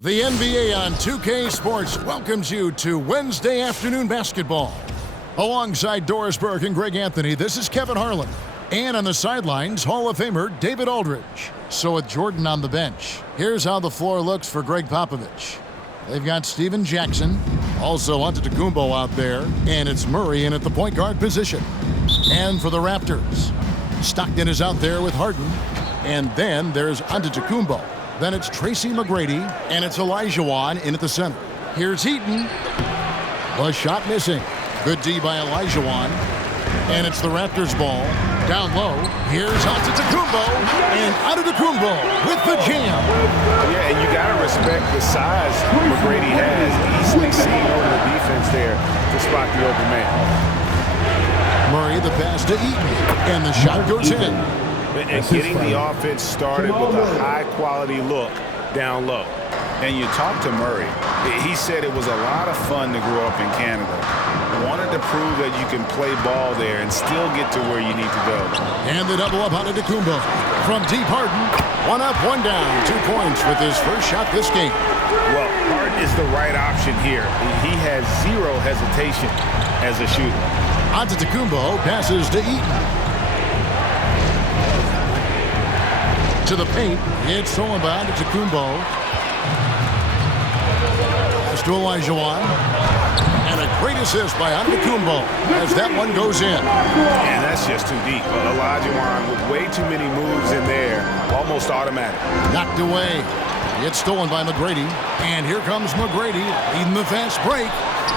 The NBA on 2K Sports welcomes you to Wednesday afternoon basketball. Alongside Doris Burke and Greg Anthony, this is Kevin Harlan. And on the sidelines, Hall of Famer David Aldridge. So with Jordan on the bench, here's how the floor looks for Greg Popovich. They've got Steven Jackson, also Antetokounmpo out there, and it's Murray in at the point guard position. And for the Raptors, Stockton is out there with Harden, and then there's Antetokounmpo. Then it's Tracy McGrady, and it's Olajuwon in at the center. Here's Heaton. The shot missing. Good D by Olajuwon. And it's the Raptors ball. Down low, here's Antetokounmpo, and Antetokounmpo with the jam. Yeah, and you got to respect the size McGrady has. Easily seen over the defense there to spot the open man. Murray, the pass to Eaton, and the shot goes in. And getting the offense started with a high-quality look down low. And you talk to Murray. He said it was a lot of fun to grow up in Canada. Wanted to prove that you can play ball there and still get to where you need to go. And the double up on Antetokounmpo. From deep Harden. One up, one down. 2 points with his first shot this game. Well, Harden is the right option here. He has zero hesitation as a shooter. Antetokounmpo passes to Eaton. To the paint, it's stolen by Antetokounmpo. Pass to Olajuwon. And a great assist by Antetokounmpo as that one goes in. And that's just too deep. Olajuwon with way too many moves in there, almost automatic. Knocked away. It's stolen by McGrady. And here comes McGrady leading the fast break.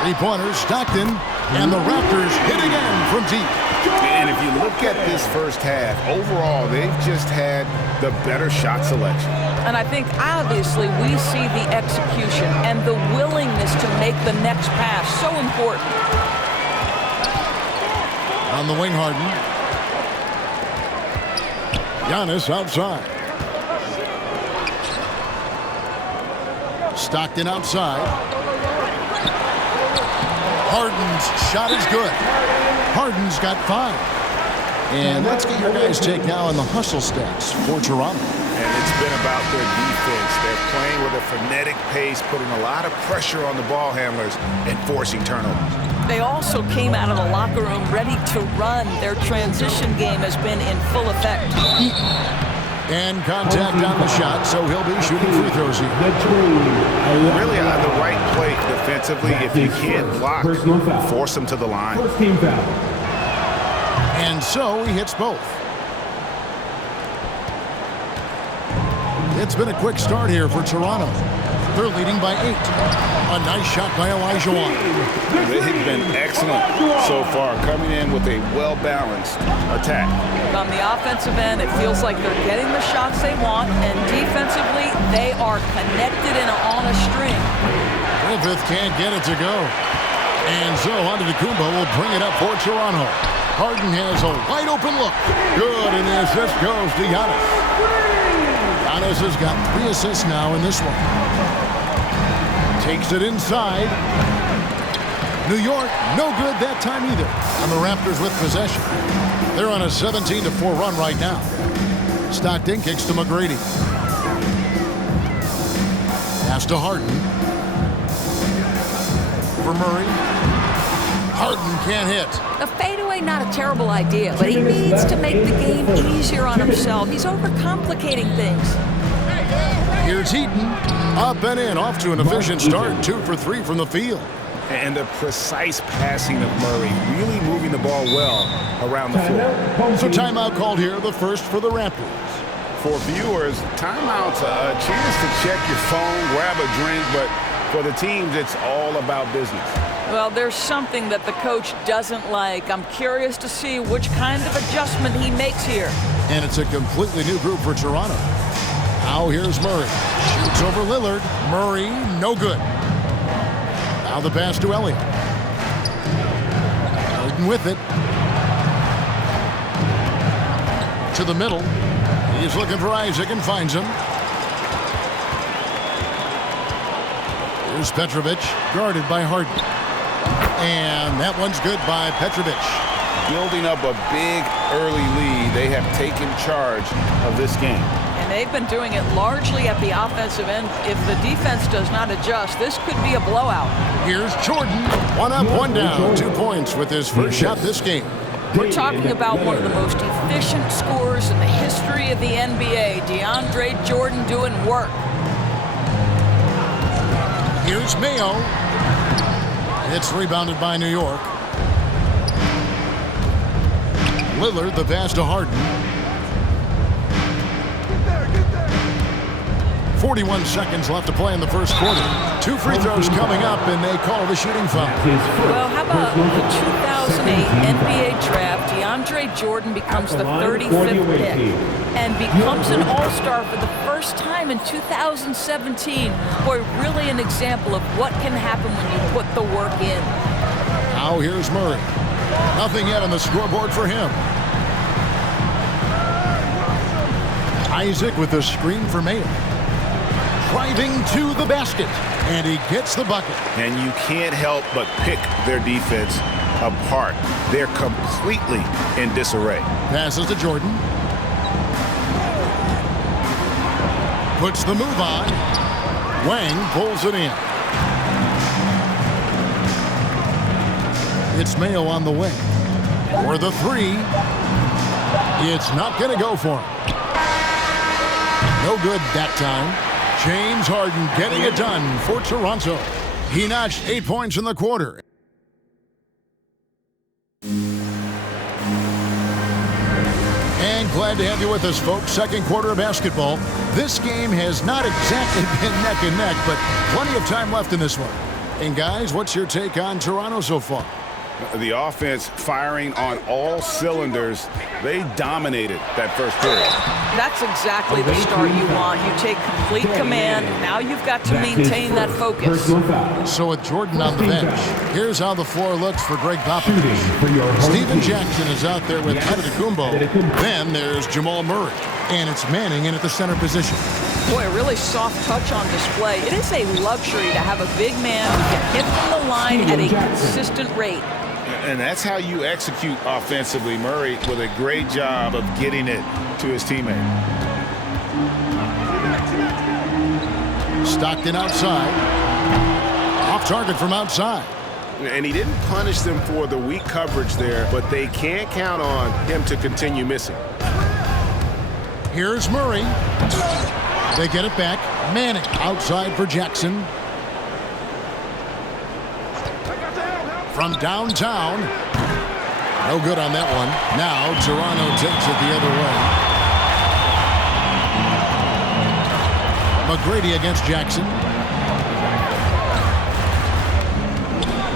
3-pointers, Stockton. And the Raptors hit again from deep. And if you look at this first half, overall, they've just had the better shot selection. And I think, obviously, we see the execution and the willingness to make the next pass so important. On the wing, Harden. Giannis outside. Stockton outside. Harden's shot is good. Harden's got 5. And let's get your guys' take now on the hustle stats for Toronto. And it's been about their defense. They're playing with a frenetic pace, putting a lot of pressure on the ball handlers and forcing turnovers. They also came out of the locker room ready to run. Their transition game has been in full effect. And contact on the shot, so he'll be shooting free throws here. Really on the right plate defensively. If you can't block, force them to the line. And so he hits both. It's been a quick start here for Toronto. They're leading by 8. A nice shot by Olajuwon. They've been excellent so far, coming in with a well-balanced attack. On the offensive end, it feels like they're getting the shots they want, and defensively, they are connected and on a string. Griffith can't get it to go. And so Antetokounmpo will bring it up for Toronto. Harden has a wide-open look. Good, and the assist goes to Giannis. Giannis has got 3 assists now in this one. Takes it inside. New York, no good that time either. And the Raptors with possession. They're on a 17-4 run right now. Stockton kicks to McGrady. Pass to Harden. For Murray. Harden can't hit. A fadeaway, not a terrible idea, but he needs to make the game easier on himself. He's overcomplicating things. Here's Heaton. Up and in, off to an efficient start. 2 for 3 from the field. And the precise passing of Murray, really moving the ball well around the floor. So timeout called here, the first for the Raptors. For viewers, timeout's a chance to check your phone, grab a drink, but for the teams, it's all about business. Well, there's something that the coach doesn't like. I'm curious to see which kind of adjustment he makes here. And it's a completely new group for Toronto. Now here's Murray. Shoots over Lillard. Murray, no good. Now the pass to Elliott. Harden with it. To the middle. He's looking for Isaac and finds him. Here's Petrovic, guarded by Harden. And that one's good by Petrovic. Building up a big early lead, they have taken charge of this game. And they've been doing it largely at the offensive end. If the defense does not adjust, this could be a blowout. Here's Jordan. One up, one down. 2 points with his first shot this game. We're talking about one of the most efficient scorers in the history of the NBA. DeAndre Jordan doing work. Here's Mayo. It's rebounded by New York. Lillard, the pass to Harden. 41 seconds left to play in the first quarter. 2 free throws coming up, and they call the shooting foul. Well, how about the 2008 NBA draft? DeAndre Jordan becomes the 35th pick and becomes an all-star for the first time in 2017. Boy, really an example of what can happen when you put the work in. Now here's Murray. Nothing yet on the scoreboard for him. Isaac with a screen for Mayo. Driving to the basket, and he gets the bucket. And you can't help but pick their defense apart. They're completely in disarray. Passes to Jordan. Puts the move on. Wang pulls it in. It's Mayo on the wing. For the 3. It's not going to go for him. No good that time. James Harden getting it done for Toronto. He notched 8 points in the quarter. And glad to have you with us, folks. Second quarter of basketball. This game has not exactly been neck and neck, but plenty of time left in this one. And guys, what's your take on Toronto so far? The offense firing on all cylinders. They dominated that first period. That's exactly the start you want. You take complete command. Now you've got to maintain that focus. So with Jordan on the bench, here's how the floor looks for Greg Popovich. Steven Jackson is out there with Antetokounmpo. Then there's Jamal Murray. And it's Manning in at the center position. Boy, a really soft touch on display. It is a luxury to have a big man who can hit from the line at a consistent rate. And that's how you execute offensively. Murray with a great job of getting it to his teammate. Stockton outside. Off target from outside. And he didn't punish them for the weak coverage there, but they can't count on him to continue missing. Here's Murray. They get it back. Manning outside for Jackson. From downtown. No good on that one. Now Toronto takes it the other way. McGrady against Jackson.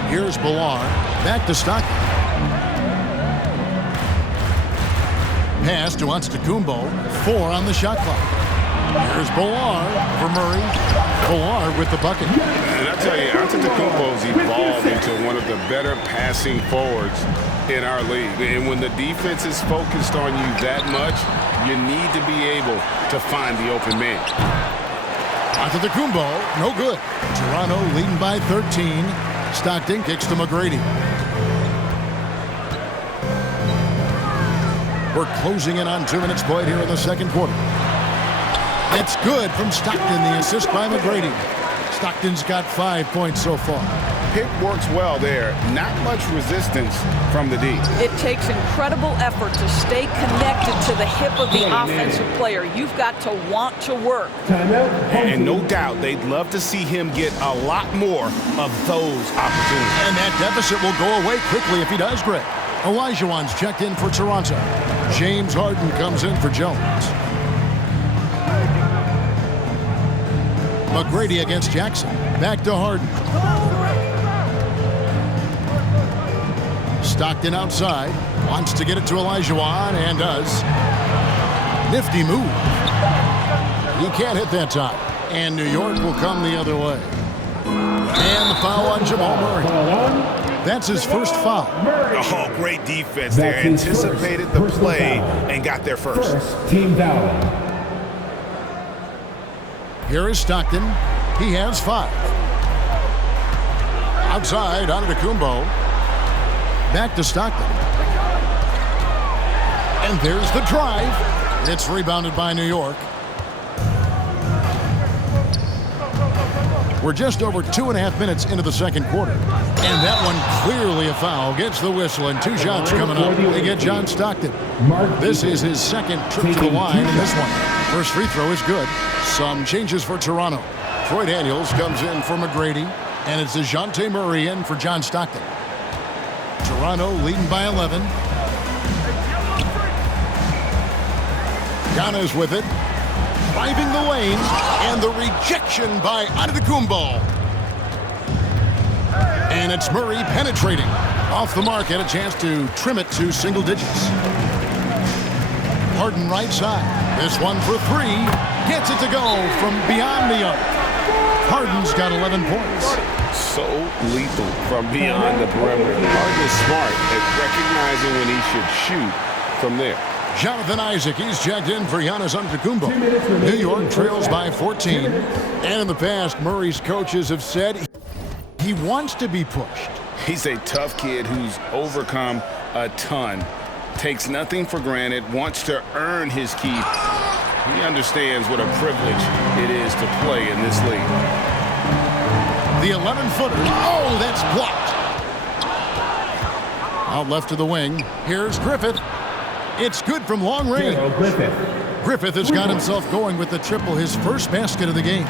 Here's Bilal. Back to Stockton. Pass to Antetokounmpo. 4 on the shot clock. Here's Bilal for Murray. Bilal with the bucket. And I tell you, Antetokounmpo's evolved into one of the better passing forwards in our league. And when the defense is focused on you that much, you need to be able to find the open man. Antetokounmpo, no good. Toronto leading by 13. Stockton kicks to McGrady. We're closing in on 2 minutes played here in the second quarter. It's good from Stockton, the assist by McGrady. Stockton's got 5 points so far. Pick works well there. Not much resistance from the D. It takes incredible effort to stay connected to the hip of the offensive player. You've got to want to work. And no doubt they'd love to see him get a lot more of those opportunities. And that deficit will go away quickly if he does, Greg. Olajuwon's checked in for Toronto. James Harden comes in for Jones. McGrady against Jackson. Back to Harden. Stockton outside. Wants to get it to Olajuwon and does. Nifty move. He can't hit that time. And New York will come the other way. And the foul on Jamal Murray. That's his first foul. Oh, great defense there. Anticipated the play and got there first. Team foul. Here is Stockton. He has 5. Outside, Antetokounmpo. Back to Stockton. And there's the drive. It's rebounded by New York. We're just over 2.5 minutes into the second quarter. And that one clearly a foul. Gets the whistle, and 2 shots coming up. They get John Stockton. This is his second trip to the line in this one. First free throw is good. Some changes for Toronto. Troy Daniels comes in for McGrady, and it's DeJounte Murray in for John Stockton. Toronto leading by 11. Giannis with it. Driving the lane, and the rejection by Antetokounmpo. And it's Murray penetrating. Off the mark, had a chance to trim it to single digits. Harden right side. This one for 3. Gets it to go from beyond the arc. Harden's got 11 points. So lethal from beyond the perimeter. Harden is smart at recognizing when he should shoot from there. Jonathan Isaac, he's checked in for Giannis Antetokounmpo. New York trails by 14. And in the past, Murray's coaches have said he wants to be pushed. He's a tough kid who's overcome a ton, takes nothing for granted, wants to earn his keep. He understands what a privilege it is to play in this league. The 11-footer. Oh, that's blocked. Out left to the wing. Here's Griffith. It's good from long range. Griffith has got himself going with the triple, his first basket of the game.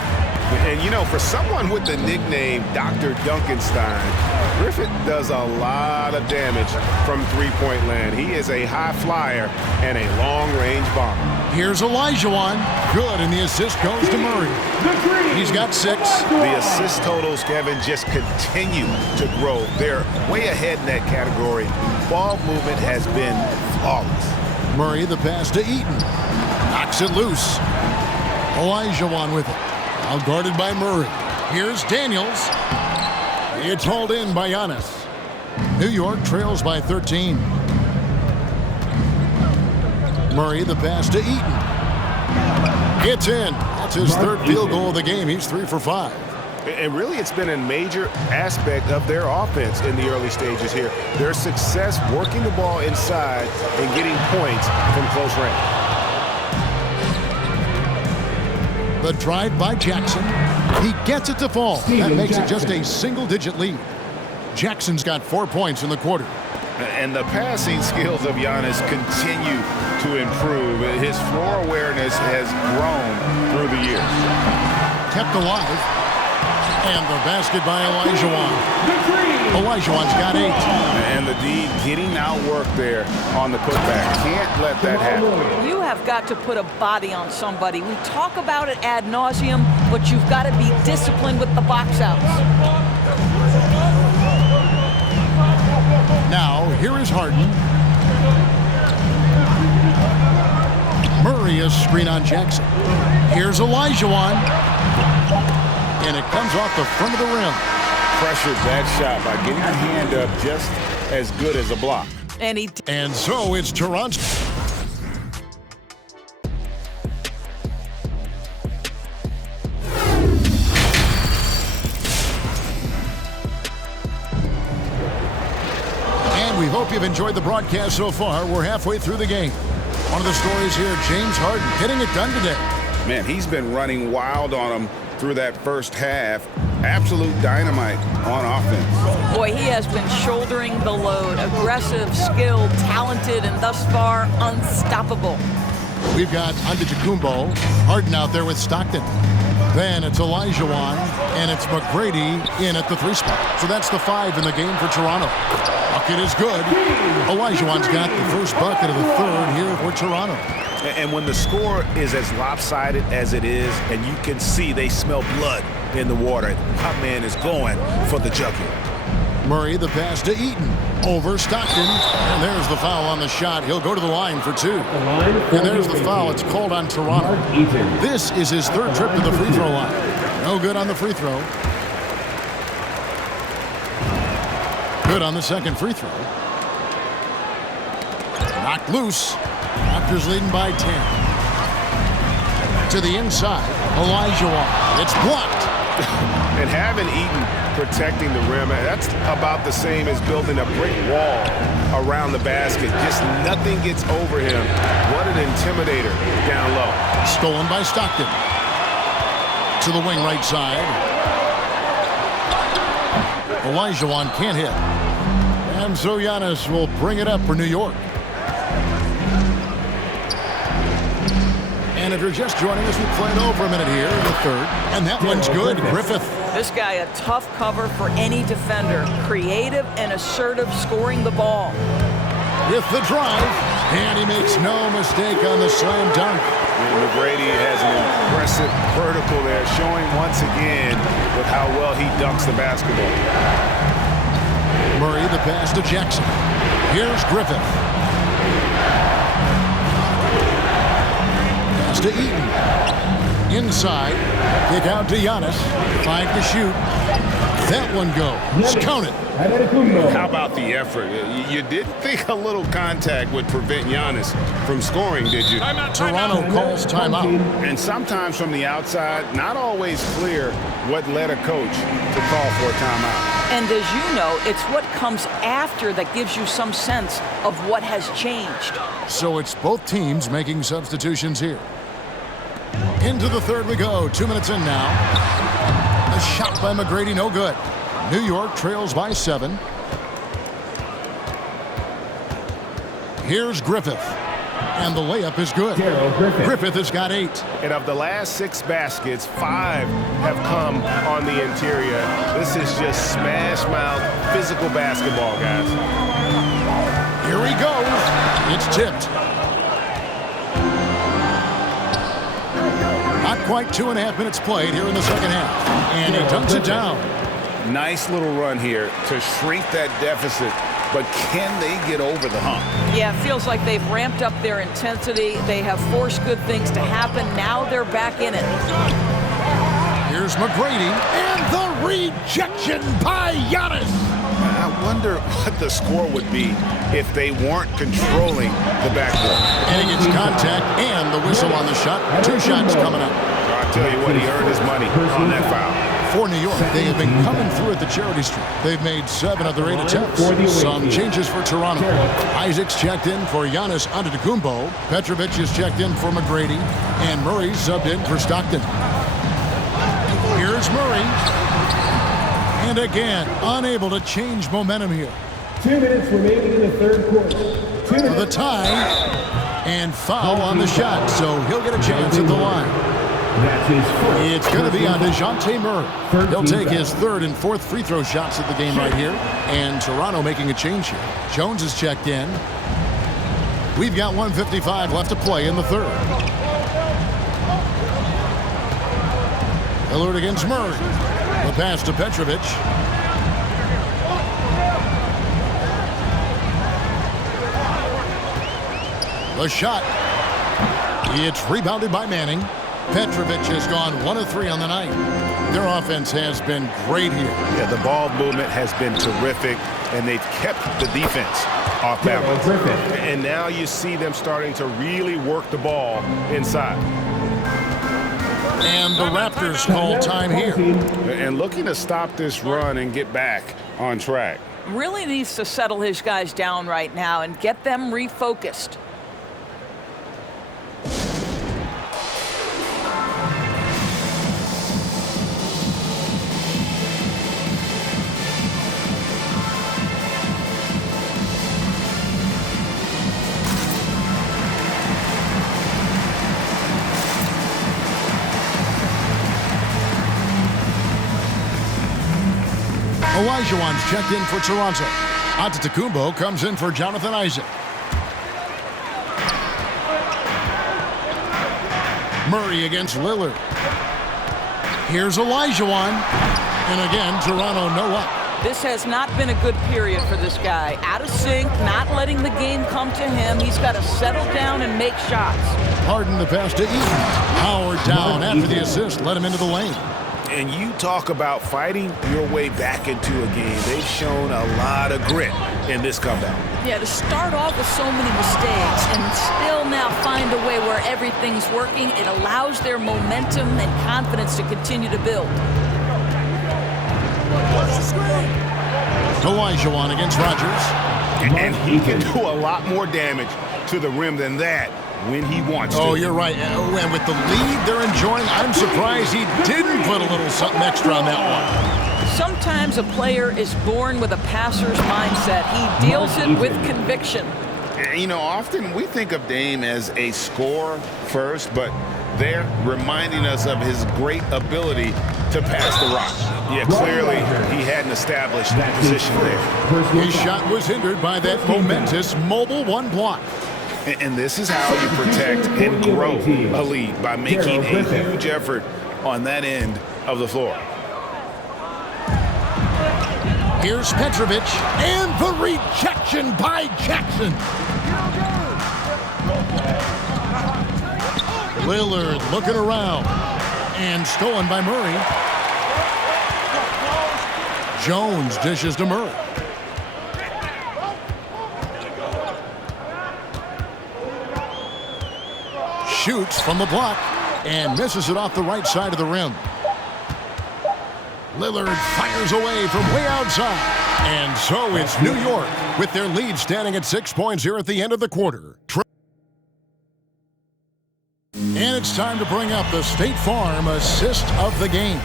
And, you know, for someone with the nickname Dr. Duncanstein, Griffith does a lot of damage from three-point land. He is a high flyer and a long-range bomber. Here's Olajuwon. Good, and the assist goes to Murray. He's got 6. The assist totals, Kevin, just continue to grow. They're way ahead in that category. Ball movement has been flawless. Murray, the pass to Eaton. Knocks it loose. Olajuwon with it. Now guarded by Murray. Here's Daniels. It's hauled in by Giannis. New York trails by 13. Murray, the pass to Eaton. It's in. That's his third field goal of the game. He's 3 for 5. And really, it's been a major aspect of their offense in the early stages here. Their success working the ball inside and getting points from close range. The drive by Jackson. He gets it to fall. That makes it just a single-digit lead. Jackson's got 4 points in the quarter. And the passing skills of Giannis continue to improve. His floor awareness has grown through the years. Kept alive. And the basket by Olajuwon. Olajuwon's got 8. And the D getting outworked there on the putback. Can't let that happen. You have got to put a body on somebody. We talk about it ad nauseum, but you've got to be disciplined with the box outs. Now, here is Harden. Murray, a screen on Jackson. Here's Olajuwon. And it comes off the front of the rim. Pressured that shot by getting a hand up just as good as a block. And so it's Toronto. And we hope you've enjoyed the broadcast so far. We're halfway through the game. One of the stories here, James Harden getting it done today. Man, he's been running wild on him through that first half. Absolute dynamite on offense. Boy, he has been shouldering the load. Aggressive, skilled, talented, and thus far unstoppable. We've got Antetokounmpo, Harden out there with Stockton. Then it's Olajuwon, and it's McGrady in at the 3 spot. So that's the 5 in the game for Toronto. Bucket is good. Olajuwon's got the first bucket of the third here for Toronto. And when the score is as lopsided as it is, and you can see they smell blood in the water, my man is going for the jugular. Murray, the pass to Eaton. Over Stockton. And there's the foul on the shot. He'll go to the line for 2. And there's the foul. It's called on Toronto. This is his third trip to the free throw line. No good on the free throw. Good on the second free throw. Knocked loose. Raptors leading by 10. To the inside, Olajuwon. It's blocked. And having Eaton protecting the rim, that's about the same as building a brick wall around the basket. Just nothing gets over him. What an intimidator down low. Stolen by Stockton. To the wing right side. Olajuwon can't hit. And so Giannis will bring it up for New York. And if you're just joining us, we played over a minute here in the third. And that one's good. Griffith. This guy a tough cover for any defender. Creative and assertive scoring the ball. With the drive. And he makes no mistake on the slam dunk. McGrady has an impressive vertical there, showing once again with how well he dunks the basketball. Murray the pass to Jackson. Here's Griffith. Pass to Eaton. Inside. Kick out to Giannis. 5 to shoot. That one goes. Count it. How about the effort? You didn't think a little contact would prevent Giannis from scoring, did you? Toronto calls timeout. And sometimes from the outside, not always clear what led a coach to call for a timeout. And as you know, it's what comes after that gives you some sense of what has changed. So it's both teams making substitutions here. Into the third we go. 2 minutes in now. A shot by McGrady, no good. New York trails by 7. Here's Griffith. And the layup is good. Griffith has got 8. And of the last 6 baskets, 5 have come on the interior. This is just smash mouth physical basketball, guys. Here he goes. It's tipped. Not quite 2.5 minutes played here in the second half. And he dunks it down. Nice little run here to shrink that deficit, but can they get over the hump? Yeah, it feels like they've ramped up their intensity. They have forced good things to happen. Now they're back in it. Here's McGrady, and the rejection by Giannis. I wonder what the score would be if they weren't controlling the backcourt. And he gets contact and the whistle on the shot. 2 shots coming up. I'll tell you what, he earned his money on that foul. For New York, they have been coming through at the charity stripe. They've made 7 of their 8 attempts. Some changes for Toronto. Isaac's checked in for Giannis Antetokounmpo. Petrovic is checked in for McGrady. And Murray subbed in for Stockton. Here's Murray. And again, unable to change momentum here. 2 minutes remaining in the third quarter. For the tie. And foul on the shot, so he'll get a chance at the line. It's going to be on Dejounte Murray. He'll take his 3rd and 4th free throw shots at the game right here. And Toronto making a change here. Jones is checked in. We've got 1:55 left to play in the third. Lillard against Murray. The pass to Petrovic. The shot. It's rebounded by Manning. Petrovic has gone 1 of 3 on the night. Their offense has been great here. Yeah, the ball movement has been terrific, and they've kept the defense off balance. And now you see them starting to really work the ball inside. And the Raptors call time here. And looking to stop this run and get back on track. Really needs to settle his guys down right now and get them refocused. Olajuwon's checked in for Toronto. Antetokounmpo comes in for Jonathan Isaac. Murray against Lillard. Here's Olajuwon. And again, Toronto no up. This has not been a good period for this guy. Out of sync, not letting the game come to him. He's got to settle down and make shots. Harden the pass to Eaton. Howard down after the assist. Let him into the lane. And you talk about fighting your way back into a game. They've shown a lot of grit in this comeback. Yeah, to start off with so many mistakes and still now find a way where everything's working, it allows their momentum and confidence to continue to build. Olajuwon against Rodgers. And he can do a lot more damage to the rim than that when he wants to. Oh, you're right. And with the lead they're enjoying, I'm surprised he didn't put a little something extra on that one. Sometimes a player is born with a passer's mindset. He deals it with conviction. You know, often we think of Dame as a scorer first, but they're reminding us of his great ability to pass the rock. Yeah, clearly he hadn't established that position there. His shot was hindered by that momentous mobile one block. And this is how you protect and grow a lead, by making a huge effort on that end of the floor. Here's Petrovic, and the rejection by Jackson. Lillard looking around, and stolen by Murray. Jones dishes to Murray. Shoots from the block and misses it off the right side of the rim. Lillard fires away from way outside. And so it's New York with their lead standing at 6 points here at the end of the quarter. And it's time to bring up the State Farm assist of the game.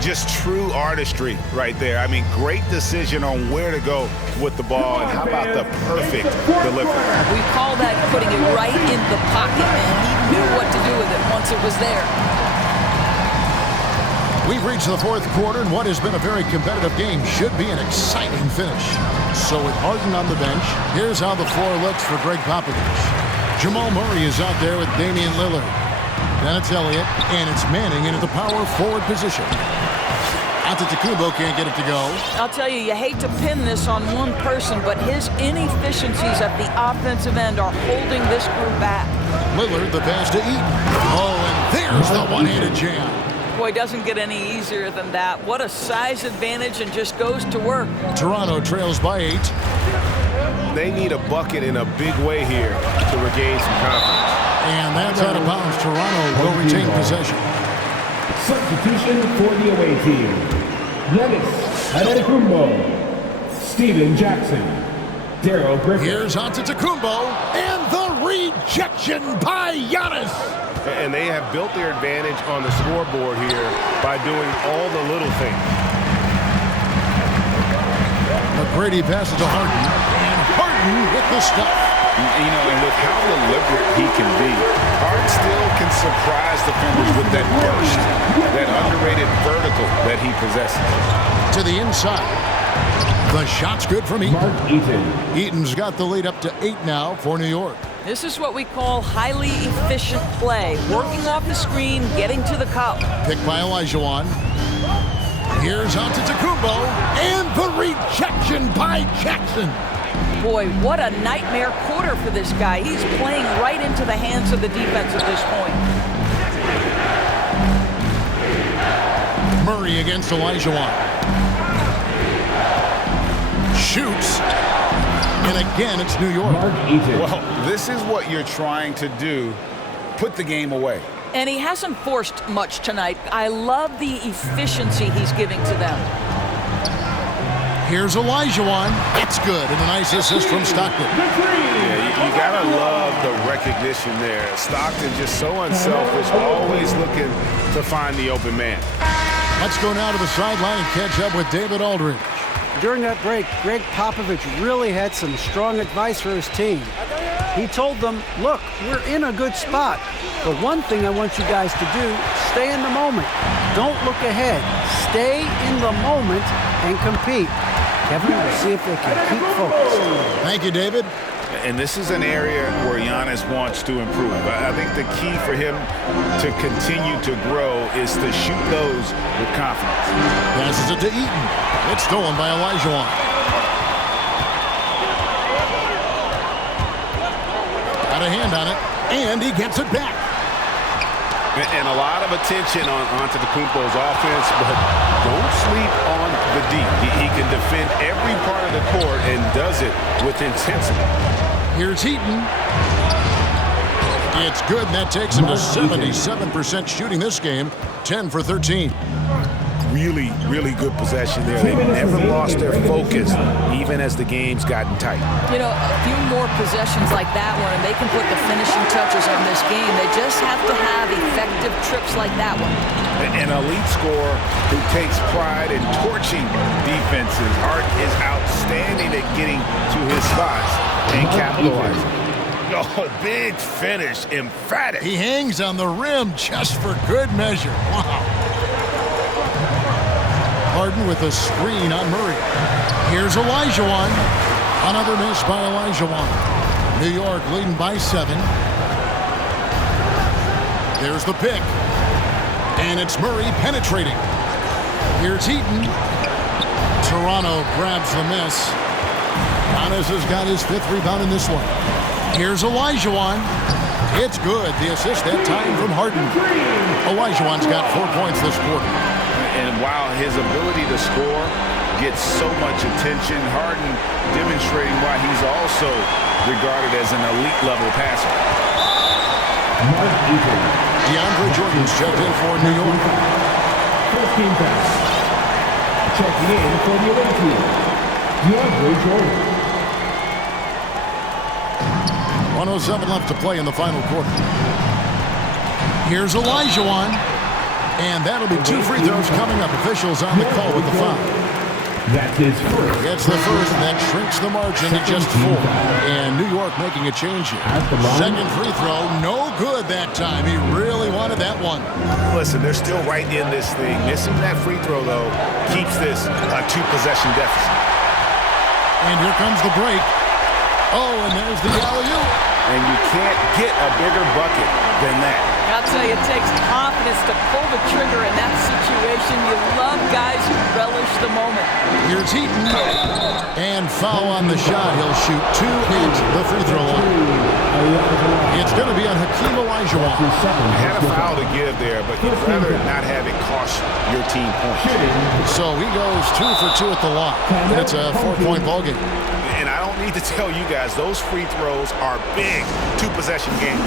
Just true artistry right there. I mean, great decision on where to go with the ball, and how about the perfect delivery? We call that putting it right in the pocket, and he knew what to do with it once it was there. We've reached the fourth quarter, and what has been a very competitive game should be an exciting finish. So with Harden on the bench, here's how the floor looks for Greg Popovich. Jamal Murray is out there with Damian Lillard. Then it's Elliott, and it's Manning into the power forward position. Antetokounmpo can't get it to go. I'll tell you, you hate to pin this on one person, but his inefficiencies at the offensive end are holding this group back. Lillard, the pass to Eaton. Oh, and there's the one-handed jam. Boy, it doesn't get any easier than that. What a size advantage, and just goes to work. Toronto trails by 8. They need a bucket in a big way here to regain some confidence. And that's out of bounds. Toronto will retain possession. Substitution for the away team. Antetokounmpo, Steven Jackson, Daryl Griffin. Here's Antetokounmpo, and the rejection by Giannis. And they have built their advantage on the scoreboard here by doing all the little things. McGrady passes to Harden, and Harden with the stuff. You know, and with how deliberate he can be, Harden still can surprise defenders with that burst, that underrated vertical that he possesses. To the inside. The shot's good from Eaton. Mark Eaton. Eaton's got the lead up to 8 now for New York. This is what we call highly efficient play. Working off the screen, getting to the cup. Picked by Olajuwon. Here's Antetokounmpo, and the rejection by Jackson. Boy, what a nightmare quarter for this guy. He's playing right into the hands of the defense at this point. Murray against Olajuwon. Shoots. And again, it's New York. Mark Eaton. Well, this is what you're trying to do. Put the game away. And he hasn't forced much tonight. I love the efficiency he's giving to them. Here's Olajuwon. It's good. And a nice assist from Stockton. Yeah, you gotta love the recognition there. Stockton just so unselfish, always looking to find the open man. Let's go now to the sideline and catch up with David Aldridge. During that break, Greg Popovich really had some strong advice for his team. He told them, look, we're in a good spot. But one thing I want you guys to do, stay in the moment. Don't look ahead. Stay in the moment and compete. Kevin, we'll see if they can keep focused. Thank you, David. And this is an area where Giannis wants to improve. I think the key for him to continue to grow is to shoot those with confidence. Passes it to Eaton. It's stolen by Olajuwon. Got a hand on it, and he gets it back. And a lot of attention on Antetokounmpo's offense, but don't sleep on the D. He can defend every part of the court and does it with intensity. Here's Eaton. It's good, and that takes him to 77% shooting this game, 10 for 13. Really, really good possession there. They've never lost their focus, even as the game's gotten tight. You know, a few more possessions like that one, and they can put the finishing touches on this game. They just just have to have effective trips like that one. An elite scorer who takes pride in torching defenses. Hart is outstanding at getting to his spots and capitalizing. Oh, big finish, emphatic. He hangs on the rim just for good measure. Wow. Harden with a screen on Murray. Here's Olajuwon. Another miss by Olajuwon. New York leading by 7. There's the pick. And it's Murray penetrating. Here's Heaton. Toronto grabs the miss. Giannis has got his 5th rebound in this one. Here's Olajuwon. It's good. The assist that time from Harden. Olajuwon's got 4 points this quarter. And while his ability to score gets so much attention, Harden demonstrating why he's also regarded as an elite level passer. DeAndre Jordan's checked in for New York. First team pass. Checking in for the away team, DeAndre Jordan. 1:07 left to play in the final quarter. Here's Olajuwon. And that'll be 2 free throws coming up. Officials on the call with the foul. That's his first. Gets the first, and that shrinks the margin to just 4. And New York making a change here. Second free throw, no good that time. He really wanted that one. Listen, they're still right in this thing. Missing that free throw, though, keeps this a 2-possession deficit. And here comes the break. Oh, and there's the alley-oop. And you can't get a bigger bucket than that. I'll tell you, it takes confidence to pull the trigger in that situation. You love guys who relish the moment. Here's Heaton. And foul on the shot. He'll shoot 2 at the free throw line. It's going to be on Hakeem Olajuwon. Had a foul to give there, but you'd rather not have it cost your team points. So he goes 2 for 2 at the line. And it's a 4-point ballgame. And I don't need to tell you guys, those free throws are big 2-possession games.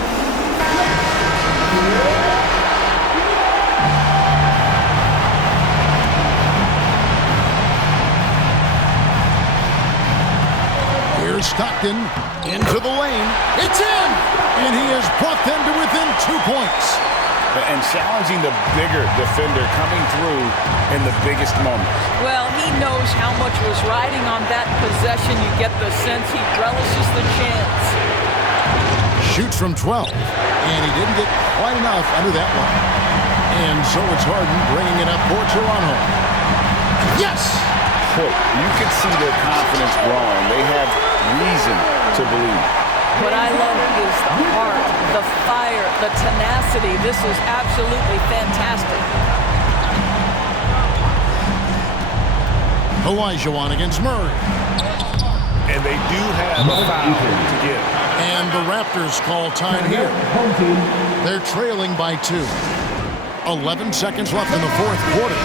Here's Stockton into the lane. It's in! And he has brought them to within 2 points. And challenging the bigger defender coming through in the biggest moments. Well, he knows how much was riding on that possession. You get the sense he relishes the chance. Shoots from 12, and he didn't get quite enough under that one. And so it's Harden bringing it up for Toronto. Yes! You can see their confidence growing. They have reason to believe. What I love is the heart, the fire, the tenacity. This is absolutely fantastic. Olajuwon against Murray. And they do have a foul to give. And the Raptors call time here. They're trailing by 2. 11 seconds left in the 4th quarter.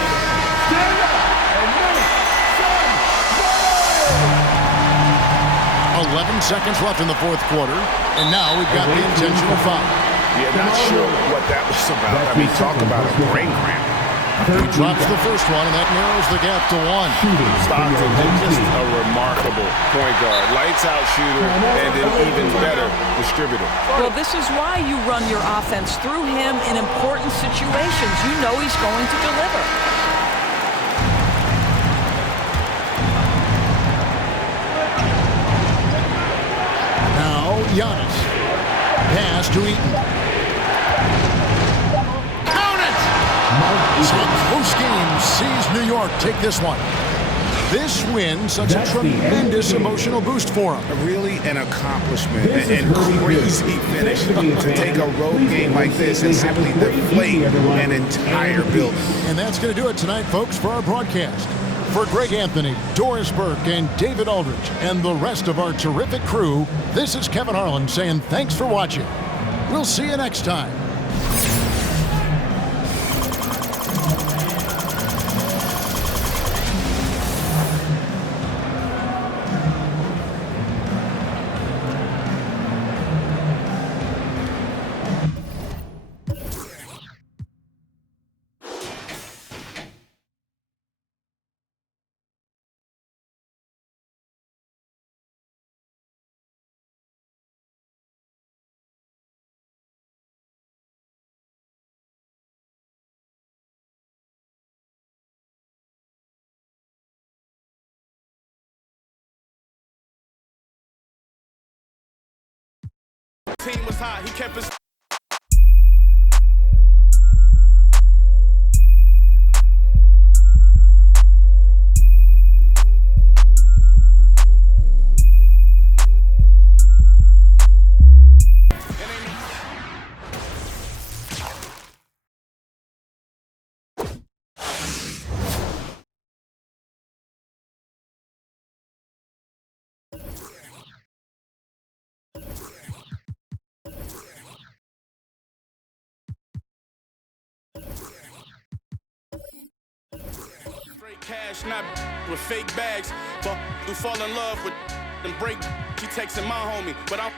11 seconds left in the 4th quarter, and now we've got the intentional foul. Yeah, not sure what that was about. I mean, talk about a brain cramp. He drops the first one, and that narrows the gap to 1. Stockton, just a remarkable point guard. Lights out shooter, and an even better distributor. Well, this is why you run your offense through him in important situations. You know he's going to deliver. Giannis. Pass to Eaton. Count it! So a close game sees New York take this one. This win such a tremendous emotional boost for them. Really an accomplishment and crazy finish to take a road game like this and simply deflate an entire building. And that's going to do it tonight, folks, for our broadcast. For Greg Anthony, Doris Burke, and David Aldridge, and the rest of our terrific crew, this is Kevin Harlan saying thanks for watching. We'll see you next time. team was hot. He kept his. Cash, not with fake bags, but do fall in love with and break. She texting my homie, but I'm